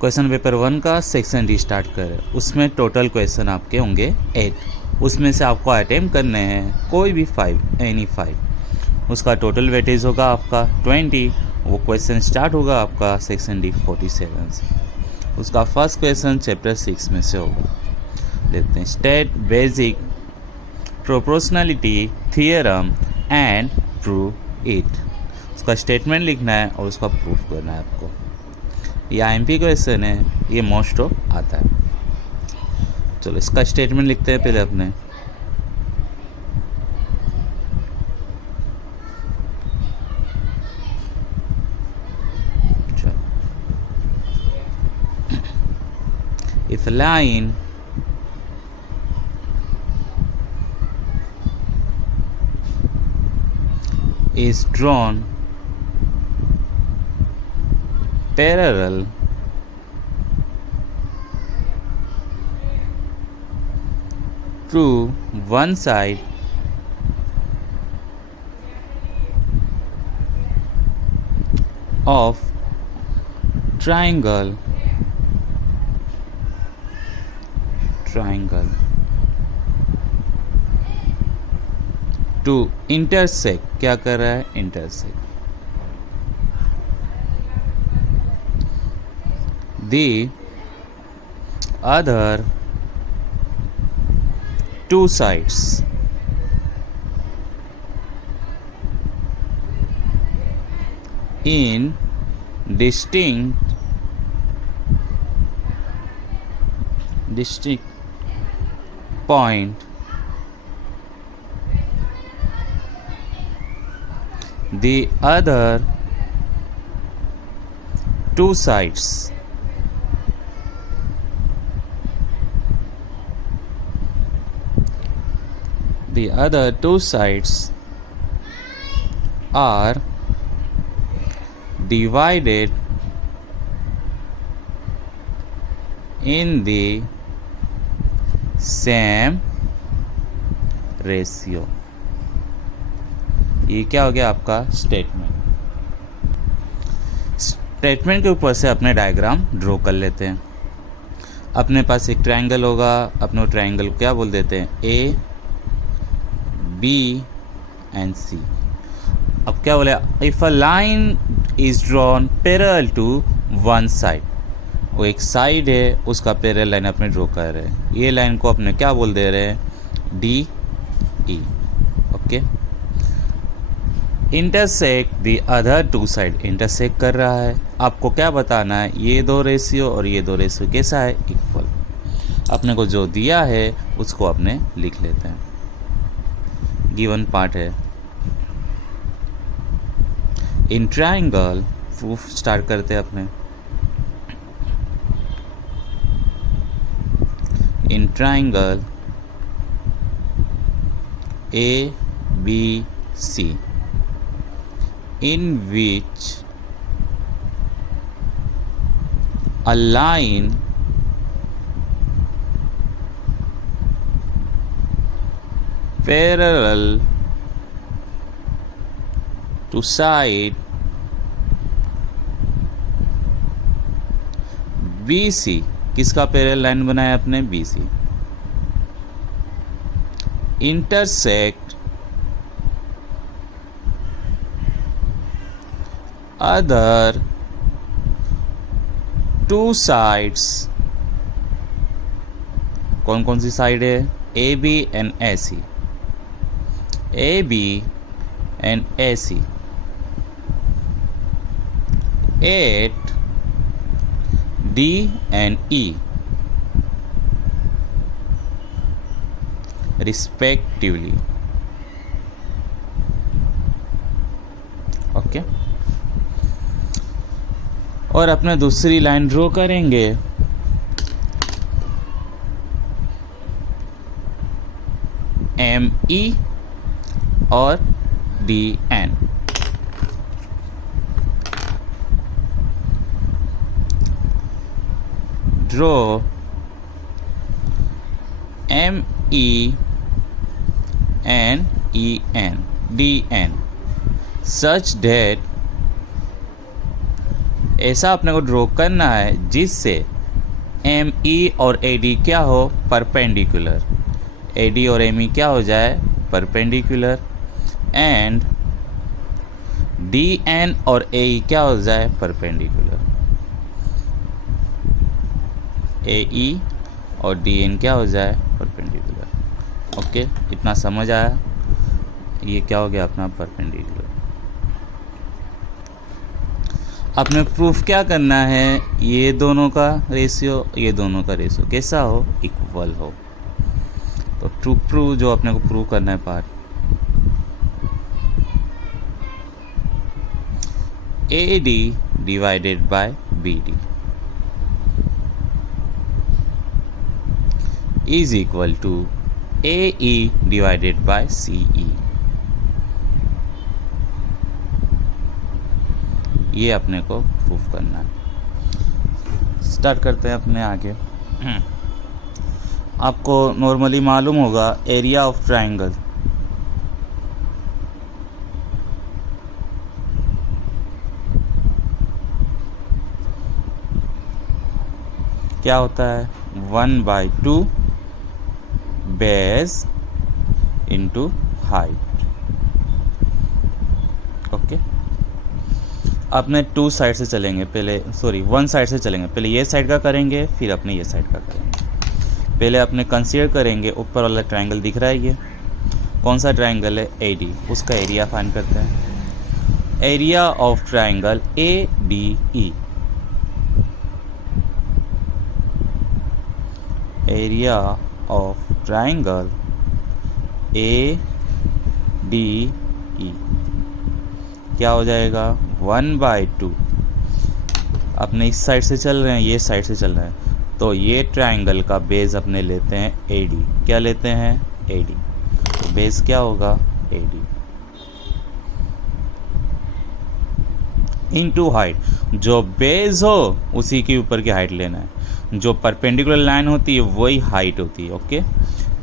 Question paper 1 का section D start करें। उसमें टोटल क्वेश्चन आपके होंगे 8। उसमें से आपको अटेम्प्ट करने हैं कोई भी 5, एनी 5। उसका टोटल वेटेज होगा आपका 20। वो क्वेश्चन स्टार्ट होगा आपका सेक्शन डी 47 से। उसका फर्स्ट क्वेश्चन चैप्टर 6 में से होगा। देखते हैं। State basic proportionality theorem and prove it. उसका स्टेटमेंट लिखना है और उसका प्रूफ करना है आपको। ये आईएमपी क्वेश्चन है, ये मोस्ट ऑफ आता है। चलो इसका स्टेटमेंट लिखते हैं पहले अपने। If line is drawn parallel to one side of triangle to intersect, क्या कर रहा है? intersect the other two sides in distinct point. The other two sides are divided in the same ratio. ये क्या हो गया आपका स्टेटमेंट। स्टेटमेंट के ऊपर से अपने डायग्राम ड्रॉ कर लेते हैं। अपने पास एक ट्रायंगल होगा, अपने ट्रायंगल को क्या बोल देते हैं? A B and C. अब क्या बोले? If a line is drawn parallel to one side, वो एक साइड है, उसका पैरेलल लाइन अपने ड्रॉ कर रहे हैं। ये लाइन को अपने क्या बोल दे रहे हैं? D E. OK. Intersect the other two side, intersect कर रहा है। आपको क्या बताना है? ये दो रेशियो और ये दो रेशियो कैसा है? इक्वल। अपने को जो दिया है उसको अपने लिख लेते हैं। गिवन पार्ट है इन ट्रायंगल। प्रूफ स्टार्ट करते हैं अपने। In triangle A B C in which a line parallel to side BC, किसका पैरेलल लाइन बनाया आपने? BC intersect other two sides। कौन कौन सी साइड है? A B and A C. A B and A C at D and E respectively. OK. और अपने दूसरी लाइन ड्रॉ करेंगे। एम ई और D N. Draw M E N E N D N such that ऐसा अपने को draw करना है जिससे एम ई और ए डी क्या हो, परपेंडिकुलर। ए डी और एम ई क्या हो जाए, परपेंडिकुलर। एंड डी एन और ए ई क्या हो जाए, परपेंडिकुलर। ए ई और डी एन क्या हो जाए, परपेंडिकुलर। ओके, इतना समझ आया। ये क्या हो गया अपना, परपेंडिकुलर। अपने प्रूफ क्या करना है, ये दोनों का रेशियो, ये दोनों का रेशियो कैसा हो, इक्वल हो। तो टू प्रूव, जो अपने को प्रूव करना है part, A D divided by B D is equal to A E divided by C E. ये अपने को प्रूफ करना है। स्टार्ट करते हैं अपने आगे। आपको नॉर्मली मालूम होगा एरिया ऑफ ट्राइंगल, क्या होता है, 1/2 बेस इंटू हाइट। ओके, अपने टू साइड से चलेंगे, पहले सॉरी वन साइड से चलेंगे। पहले ये साइड का करेंगे, फिर अपने ये साइड का करेंगे। पहले अपने कंसीडर करेंगे ऊपर वाला ट्रायंगल दिख रहा है, ये कौन सा ट्रायंगल है, ए डी। उसका एरिया फाइंड करते हैं। Area of triangle A D E, area of triangle A D E क्या हो जाएगा, 1/2। अपने इस साइड से चल रहे हैं, ये साइड से चल रहे हैं, तो ये ट्रायंगल का बेस अपने लेते हैं ए डी। क्या लेते हैं, ए डी। तो बेस क्या होगा, ए डी इंटू हाइट। जो बेस हो उसी के ऊपर की हाइट लेना है। जो परपेंडिकुलर लाइन होती है वही हाइट होती है। ओके,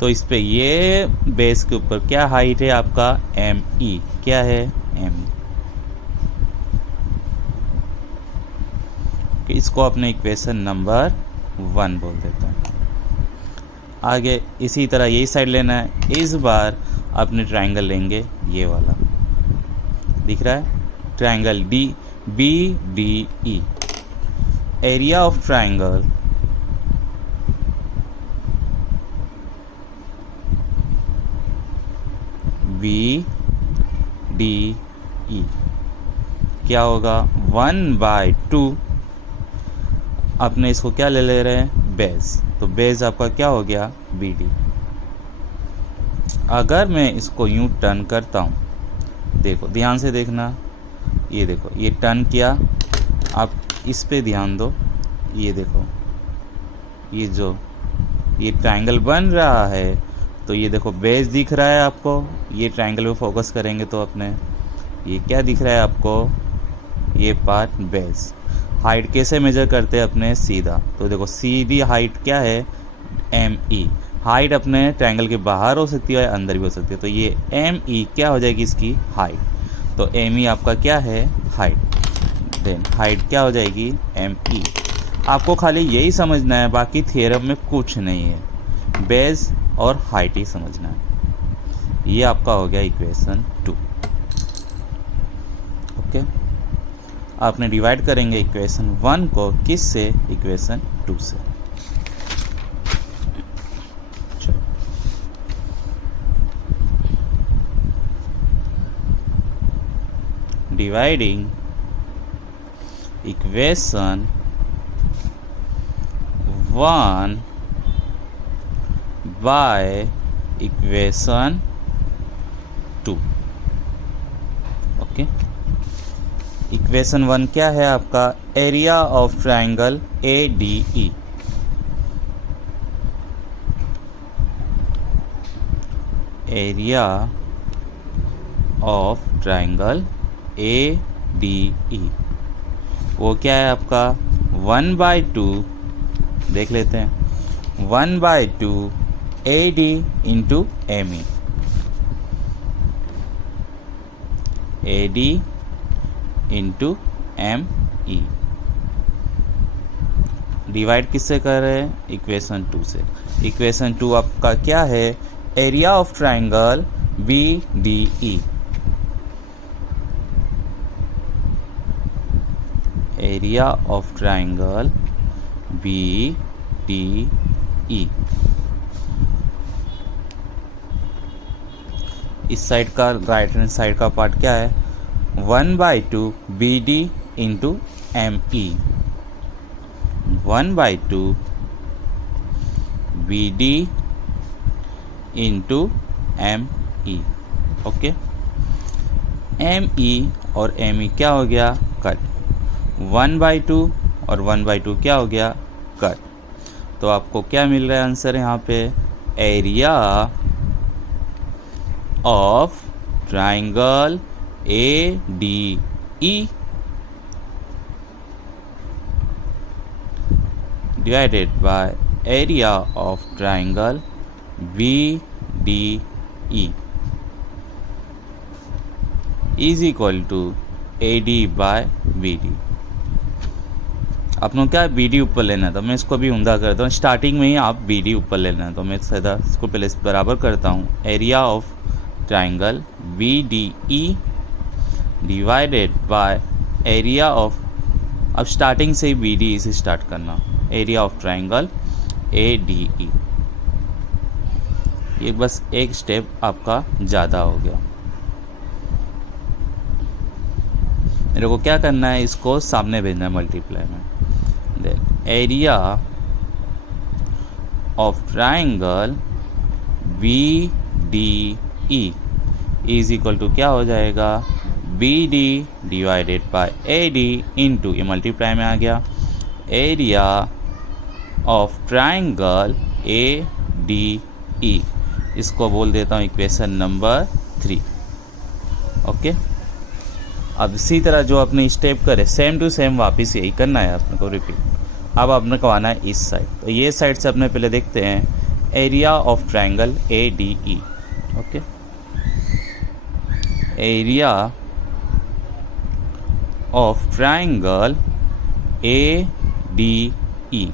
तो इस पे ये बेस के ऊपर क्या हाइट है आपका, एम ई। क्या है, एम ई। इसको अपने इक्वेशन नंबर 1 बोल देते हैं। आगे इसी तरह यही साइड लेना है। इस बार अपने ट्रायंगल लेंगे ये वाला, दिख रहा है, triangle D B D E. Area of triangle B D E क्या होगा, 1/2। अपने इसको क्या ले रहे हैं, बेस। तो बेस आपका क्या हो गया, बी डी। अगर मैं इसको यूं टर्न करता हूं, देखो ध्यान से देखना, ये देखो ये टर्न किया, आप इस पे ध्यान दो, ये देखो ये जो ये ट्रायंगल बन रहा है, तो ये देखो बेस दिख रहा है आपको। ये ट्रायंगल पे फोकस करेंगे तो अपने ये क्या दिख रहा है आपको, ये पार्ट बेस। हाइट कैसे मेजर करते हैं अपने, सीधा। तो देखो सीधी हाइट क्या है, एम ई। हाइट अपने ट्रायंगल के बाहर हो सकती है, अंदर भी हो सकती है। तो ये एम ई क्या हो जाएगी इसकी हाइट। तो एम ई आपका क्या है, हाइट। देन हाइट क्या हो जाएगी, एम ई। आपको खाली यही समझना है, बाकी थ्योरम में कुछ नहीं है, बेस और हाइट ही समझना है। ये आपका हो गया इक्वेशन 2। ओके, आपने डिवाइड करेंगे इक्वेशन 1 को किस से, इक्वेशन 2 से। Dividing equation 1 by equation 2। OK, equation 1 क्या है आपका, area of triangle A D E. Area of triangle A D E वो क्या है आपका, 1/2। देख लेते हैं, 1/2 A D into M E. A D into M E divide किससे कर रहे हैं, इक्वेशन 2 से। इक्वेशन 2 आपका क्या है, area of triangle B D E, area of triangle B D E. इस साइड का राइट हैंड साइड का पार्ट क्या है, 1/2 B D into M E, 1/2 B D into M E. OK, M E और M ई क्या हो गया, cut. 1/2 और 1/2 क्या हो गया, कट। तो आपको क्या मिल रहा है आंसर यहाँ पे, area of triangle A D E divided by area of triangle BDE is equal to AD by BD। अपनों क्या BD ऊपर लेना है, तो मैं इसको भी उमदा करता हूँ। स्टार्टिंग में ही आप BD ऊपर लेना है, तो मैं सीधा इसको पहले बराबर करता हूँ। Area of triangle BDE divided by area of, अब स्टार्टिंग से ही BDE से स्टार्ट करना, एरिया ऑफ ट्राइंगल ADE। ये बस एक स्टेप आपका ज़्यादा हो गया। मेरे को क्या करना है, इसको सामने भेजना है मल्टीप्लाई में। देख, area of triangle BDE is equal to क्या हो जाएगा, BD divided by AD into, ये मल्टीप्लाई में आ गया, एरिया ऑफ ट्राइंगल ADE। इसको बोल देता हूँ इक्वेशन नंबर 3। ओके, अब इसी तरह जो अपने स्टेप करे सेम टू सेम वापस यही करना है अपने को, रिपीट। अब अपने को आना है इस साइड, तो ये साइड से अपने पहले देखते हैं area of triangle ADE। Okay, area of triangle ADE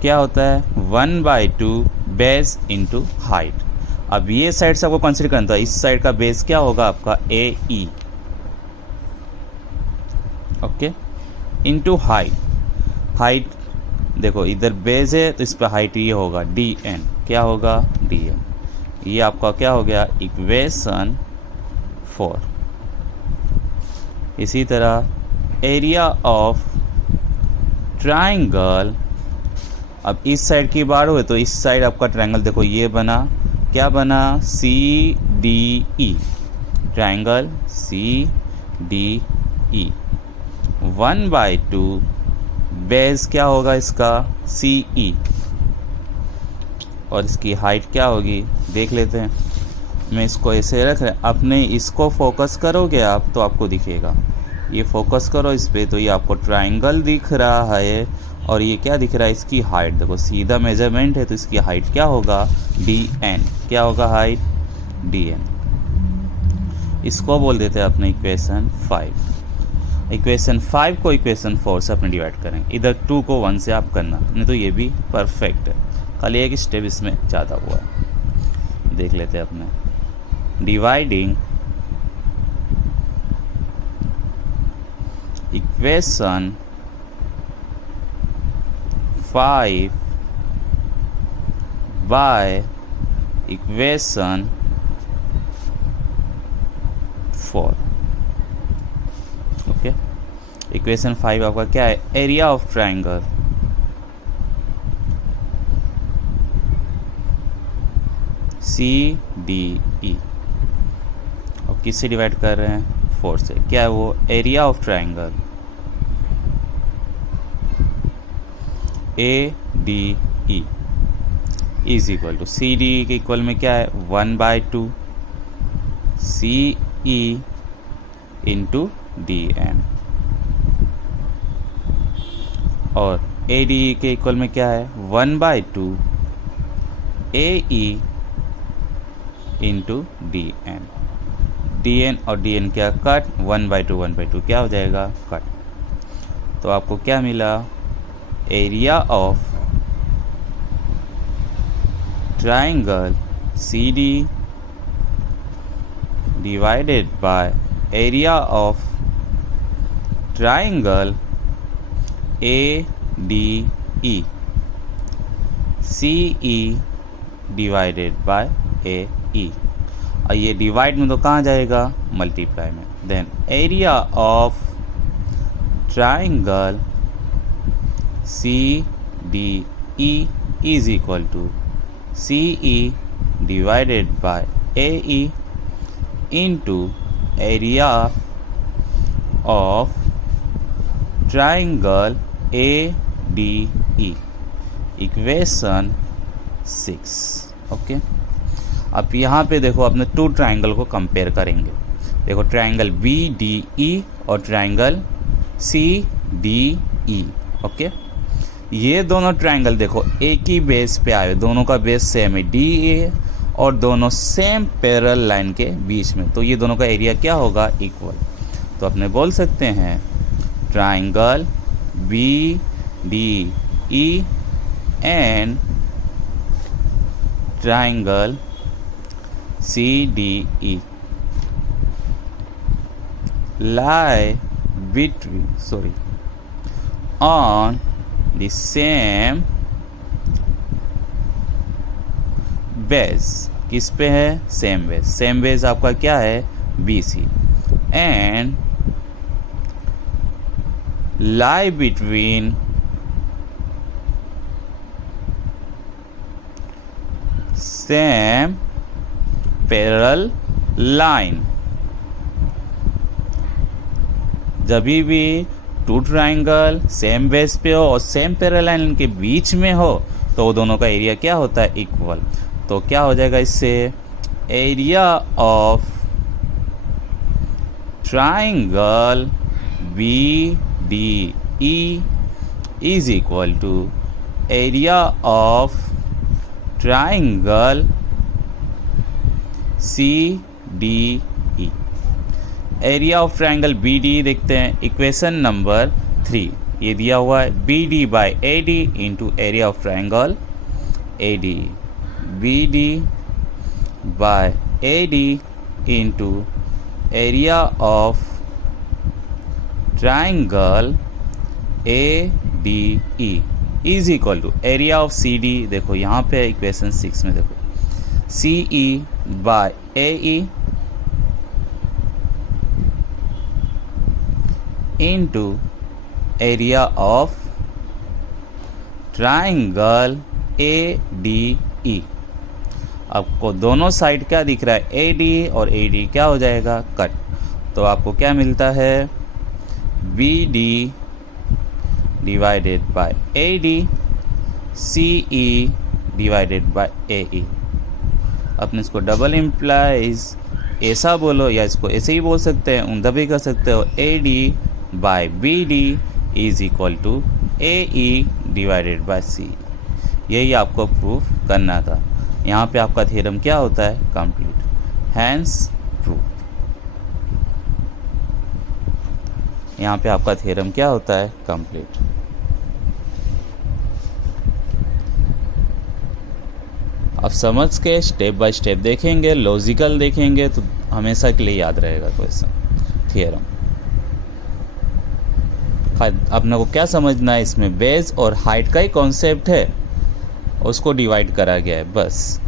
क्या होता है, 1/2 बेस इंटू हाइट। अब ये साइड से आपको कंसिडर करना था, इस साइड का बेस क्या होगा आपका AE, okay, into height. Height देखो इधर बेस है तो इस पर हाइट ये होगा DN, क्या होगा DN। ये आपका क्या हो गया, इक्वेशन 4। इसी तरह एरिया ऑफ ट्राइंगल, अब इस साइड की बात हुई तो इस साइड आपका ट्राइंगल देखो ये बना, क्या बना, CDE, ट्राइंगल CDE। 1/2 बेस क्या होगा इसका, CE, और इसकी हाइट क्या होगी देख लेते हैं। मैं इसको ऐसे रख रहे, अपने इसको फोकस करोगे आप तो आपको दिखेगा, ये फोकस करो इस पे तो ये आपको ट्राइंगल दिख रहा है, और ये क्या दिख रहा है, इसकी हाइट देखो, सीधा मेजरमेंट है तो इसकी हाइट क्या होगा, DN, क्या होगा हाइट DN। इसको बोल देते हैं अपने इक्वेशन 5। इक्वेशन 5 को इक्वेशन 4 से अपने डिवाइड करेंगे, इधर 2 को 1 से आप करना, नहीं तो ये भी परफेक्ट है, खाली एक स्टेप इसमें ज़्यादा हुआ है। देख लेते हैं अपने, dividing equation 5 by equation 4। Okay, equation 5 आपका क्या है, एरिया ऑफ ट्राइंगल CDE, और किससे डिवाइड कर रहे हैं, 4 से। क्या है वो, area of triangle ADE is equal to, CDE के इक्वल में क्या है, 1/2 CE इंटू DN, और ADE के इक्वल में क्या है, 1/2 AE इंटू DN। DN और DN क्या, कट, 1/2 1/2 क्या हो जाएगा, कट। तो आपको क्या मिला, area of triangle C D divided by area of triangle A D E, C E divided by A E. और ये डिवाइड में तो कहाँ जाएगा, मल्टीप्लाई में। Then area of triangle C D E is equal to C E divided by A E into area of triangle A D E, equation 6। Okay, अब यहाँ पे देखो अपने टू ट्राइंगल को कंपेयर करेंगे। देखो ट्राइंगल बी डी ई और triangle C D E. OK, ये दोनों ट्राइंगल देखो एक ही बेस पे आए, दोनों का बेस सेम है डी ए, और दोनों सेम पैरेलल लाइन के बीच में, तो ये दोनों का एरिया क्या होगा, इक्वल। तो अपने बोल सकते हैं triangle B D E and triangle C D E lie on the same base. किस पे है, सेम बेस। सेम बेस आपका क्या है, B C, and lie between same parallel line. जब भी टू ट्राइंगल सेम बेस पे हो और सेम पैरेलल लाइन के बीच में हो तो वो दोनों का एरिया क्या होता है, इक्वल। तो क्या हो जाएगा इससे, area of triangle B D E is equal to area of triangle C D E. Area of triangle B D देखते हैं, इक्वेशन नंबर 3 ये दिया हुआ है, B D by A D into area of triangle A D, B D by A D into area of triangle A D E is equal to area of C D. देखो यहाँ पे equation 6 में देखो, सी E by A E into area of triangle A D E. आपको दोनों side क्या दिख रहा है, ए डी और ए डी क्या हो जाएगा, कट। तो आपको क्या मिलता है, B D divided by A D, C E divided by A E. अपने इसको डबल इम्प्लाइज ऐसा बोलो या इसको ऐसे ही बोल सकते हैं, ऊंधा भी कर सकते हो, A D by B D is equal to A E divided by C. यही आपको प्रूफ करना था। यहाँ पे आपका थ्योरम क्या होता है, कंप्लीट, हैंस प्रूफ। यहाँ पे आपका थ्योरम क्या होता है, कंप्लीट। अब समझ के स्टेप बाय स्टेप देखेंगे, लॉजिकल देखेंगे तो हमेशा के लिए याद रहेगा क्वेश्चन, थ्योरम। अपने को क्या समझना है, इसमें बेस और हाइट का ही कॉन्सेप्ट है, उसको डिवाइड करा गया है बस।